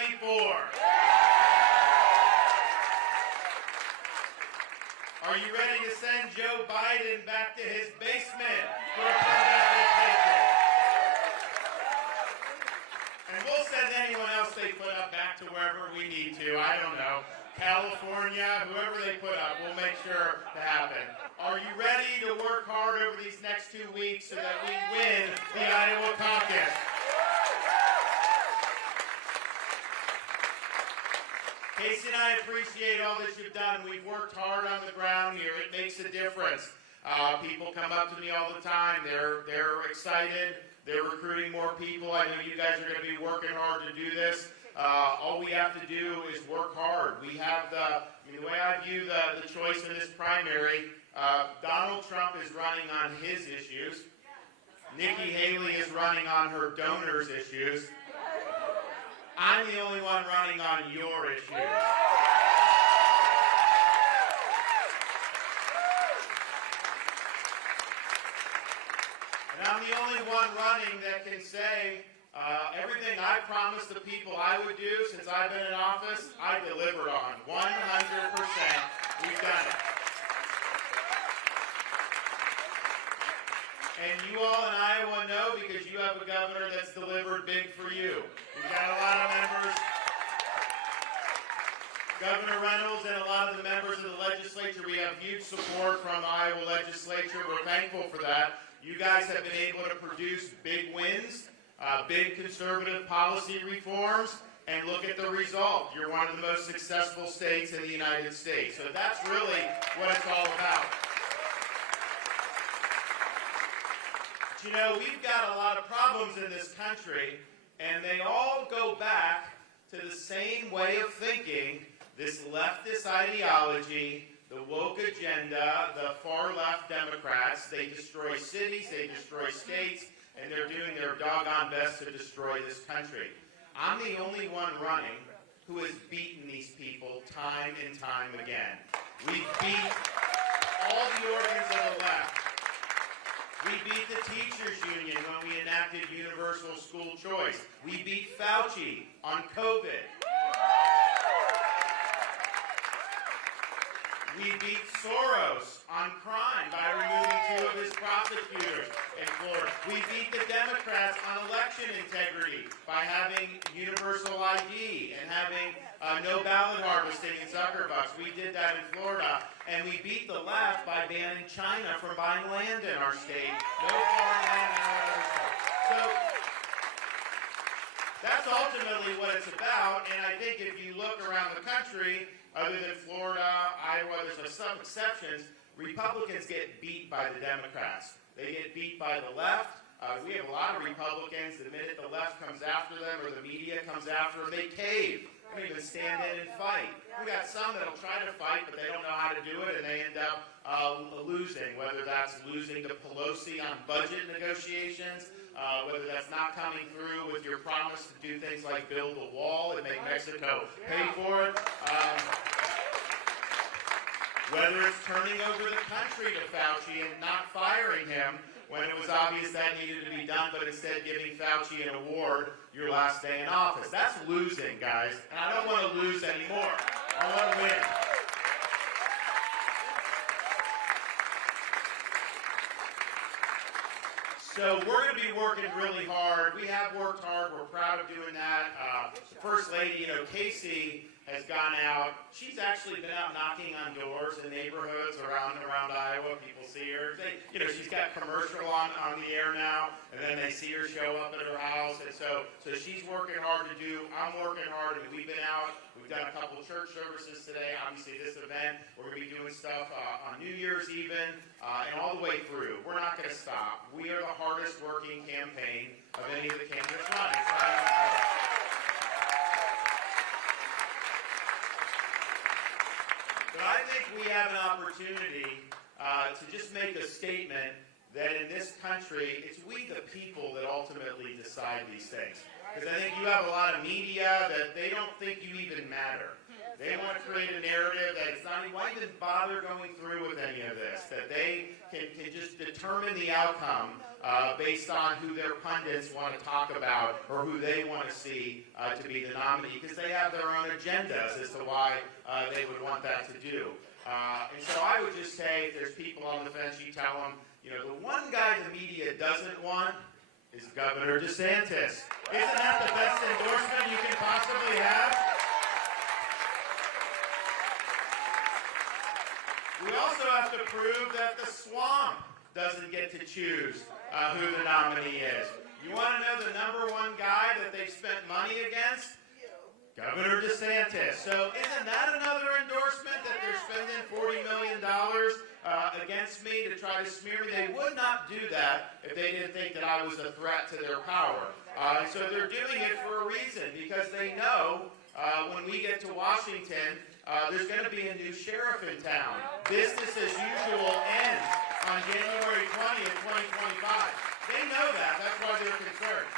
Are you ready to send Joe Biden back to his basement for a permanent vacation? And we'll send anyone else they put up back to wherever we need to. I don't know. California, whoever they put up, we'll make sure to happen. Are you ready to work hard over these next 2 weeks so that we win the Iowa caucus? Casey and I appreciate all that you've done. We've worked hard on the ground here. It makes a difference. People come up to me all the time. They're excited. They're recruiting more people. I know you guys are going to be working hard to do this. All we have to do is work hard. We have the way I view the choice in this primary, Donald Trump is running on his issues. Nikki Haley is running on her donors' issues. I'm the only one running on your issues. And I'm the only one running that can say everything I promised the people I would do since I've been in office, I delivered on. 100%. We've done it. And you all in Iowa know because you have a governor that's delivered big for you. We've got a lot of members. Governor Reynolds and a lot of the members of the legislature, we have huge support from the Iowa legislature. We're thankful for that. You guys have been able to produce big wins, big conservative policy reforms, and look at the result. You're one of the most successful states in the United States. So that's really what it's all about. You know, we've got a lot of problems in this country, and they all go back to the same way of thinking, this leftist ideology, the woke agenda, the far-left Democrats. They destroy cities, they destroy states, and they're doing their doggone best to destroy this country. I'm the only one running who has beaten these people time and time again. We beat all the organs of the left. We beat the teachers union when we enacted universal school choice. We beat Fauci on COVID. We beat Soros on crime by removing 2 of his prosecutors in Florida. We beat the Democrats on election integrity by having universal ID and having no ballot harvesting in Zuckerbucks. We did that in Florida. And we beat the left by banning China from buying land in our state. No foreign land in our other state. So that's ultimately what it's about. And I think if you look around the country, other than Florida, Iowa, there's some exceptions, Republicans get beat by the Democrats. They get beat by the left. We have a lot of Republicans, the minute the left comes after them or the media comes after them, they cave. They don't even stand in and fight. We got some that'll try to fight, but they don't know how to do it, and they end up losing, whether that's losing to Pelosi on budget negotiations, whether that's not coming through with your promise to do things like build a wall and make Mexico pay for it, whether it's turning over the country to Fauci and not firing him when it was obvious that needed to be done, but instead giving Fauci an award your last day in office. That's losing, guys, and I don't want to lose anymore. I want to win. So we're going to be working really hard. We have worked hard. We're proud of doing that. The First Lady, Casey, has gone out. She's actually been out knocking on doors in neighborhoods around Iowa. People see her. She's got commercial on the air now, and then they see her show up at her house. And so she's working hard to do. I'm working hard. I mean, we've been out. We've done a couple of church services today. Obviously, this event, we're going to be doing stuff on New Year's even, and all the way through. We're not going to stop. We are the hardest working campaign of any of the candidates running. But I think we have an opportunity to just make a statement that in this country, it's we the people that ultimately decide these things. Because I think you have a lot of media that they don't think you even matter. They want to create a narrative that it's not, why even bother going through with any of this? That they can just determine the outcome based on who their pundits want to talk about or who they want to see to be the nominee, because they have their own agendas as to why they would want that to do. And so I would just say, if there's people on the fence, you tell them, you know, the one guy the media doesn't want is Governor DeSantis. Isn't that the best endorsement you can possibly have? We also have to prove that the swamp doesn't get to choose who the nominee is. You want to know the #1 guy that they've spent money against? Governor DeSantis. So isn't that another endorsement that they're spending $40 million against me to try to smear me? They would not do that if they didn't think that I was a threat to their power. So they're doing it for a reason, because they know when we get to Washington, there's going to be a new sheriff in town. Business as usual ends on January 20th, 2025. They know that. That's why they're concerned.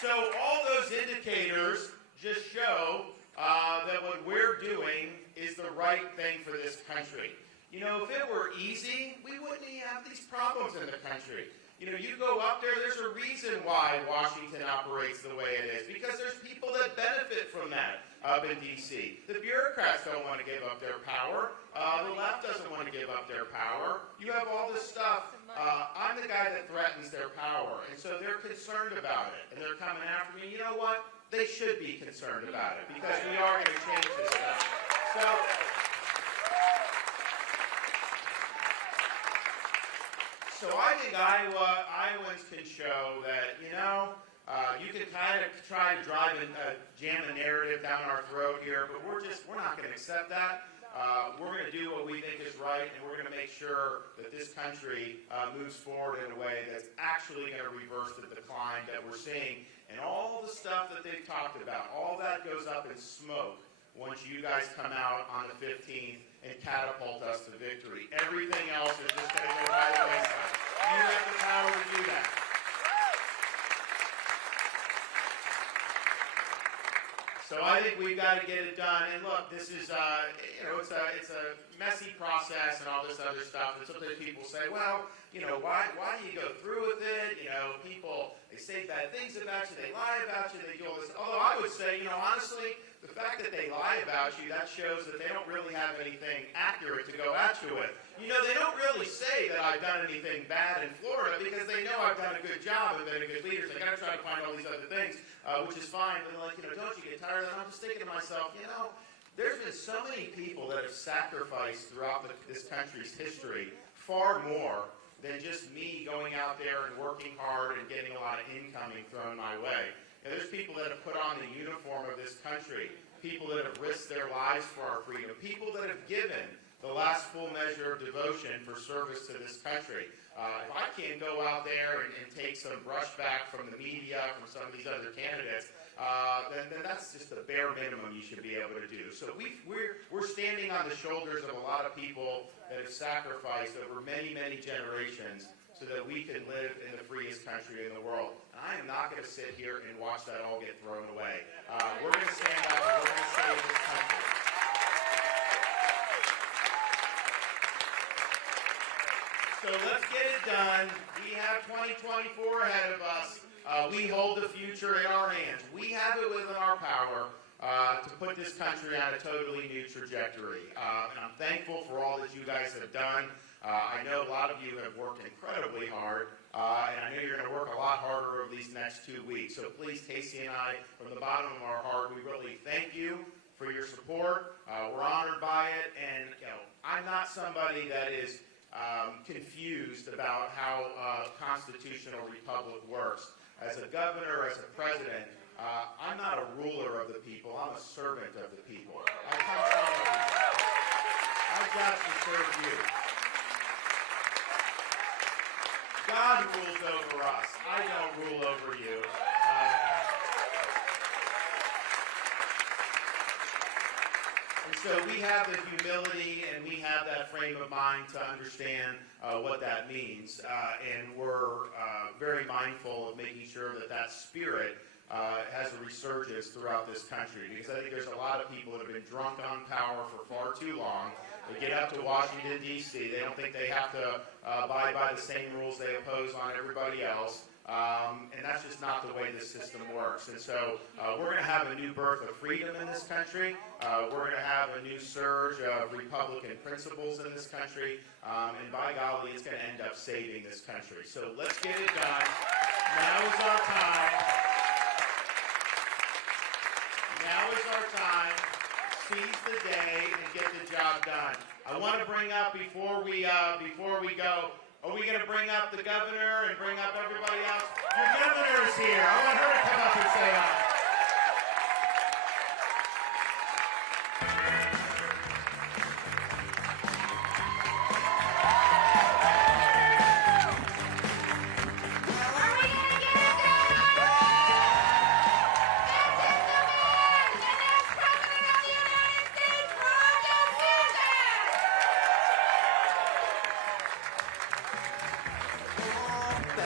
So all those indicators just show that what we're doing is the right thing for this country. You know, if it were easy, we wouldn't have these problems in the country. You know, you go up there, there's a reason why Washington operates the way it is, because there's people that benefit from that up in D.C. The bureaucrats don't want to give up their power. The left doesn't want to give up their power. You have all this stuff. I'm the guy that threatens their power, and so they're concerned about it, and they're coming after me. You know what? They should be concerned about it, because we are going to change this stuff. So I think Iowans can show that, you know, you can kind of try to jam a narrative down our throat here, but we're not going to accept that. We're going to do what we think is right, and we're going to make sure that this country moves forward in a way that's actually going to reverse the decline that we're seeing. And all the stuff that they've talked about, all that goes up in smoke once you guys come out on the 15th and catapult us to victory. Everything else is just going to go by the wayside. You have the power to do that. So I think we've got to get it done. And look, this is, you know, it's a messy process and all this other stuff. And sometimes people say, well, you know, why do you go through with it? You know, people, they say bad things about you, they lie about you, they do all this. Although I would say, you know, honestly, the fact that they lie about you, that shows that they don't really have anything accurate to go at you with. You know, they don't really say that I've done anything bad in Florida, because they know I've done a good job and been a good leader. So they got to try to find all these other things, which is fine. But like, you know, don't you get tired of that? I'm just thinking to myself, you know, there's been so many people that have sacrificed throughout this country's history, far more than just me going out there and working hard and getting a lot of incoming thrown my way. And there's people that have put on the uniform of this country, people that have risked their lives for our freedom, people that have given the last full measure of devotion for service to this country. If I can't go out there and take some brushback from the media, from some of these other candidates, then that's just the bare minimum you should be able to do. So we're standing on the shoulders of a lot of people that have sacrificed over many, many generations so that we can live in the freest country in the world. And I am not going to sit here and watch that all get thrown away. We're going to stand up and we're going to save this country. So let's get it done. We have 2024 ahead of us. We hold the future in our hands. We have it within our power to put this country on a totally new trajectory. And I'm thankful for all that you guys have done. I know a lot of you have worked incredibly hard, and I know you're going to work a lot harder over these next 2 weeks. So please, Casey and I, from the bottom of our heart, we really thank you for your support. We're honored by it, and you know, I'm not somebody that is confused about how a constitutional republic works. As a governor, as a president, I'm not a ruler of the people. I'm a servant of the people. I come from the people. I've got to serve you. God rules over us. I don't rule over you. And so we have the humility and we have that frame of mind to understand what that means. And we're very mindful of making sure that that spirit has a resurgence throughout this country. Because I think there's a lot of people that have been drunk on power for far too long. They get up to Washington, D.C. They don't think they have to abide by the same rules they impose on everybody else. And that's just not the way this system works. And so we're going to have a new birth of freedom in this country. We're going to have a new surge of Republican principles in this country. And by golly, it's going to end up saving this country. So let's get it done. Now is our time. Now is our time. Seize the day and get the job done. I want to bring up before we go. Are we going to bring up the governor and bring up everybody else? Your governor is here. I want her to come up and say hi.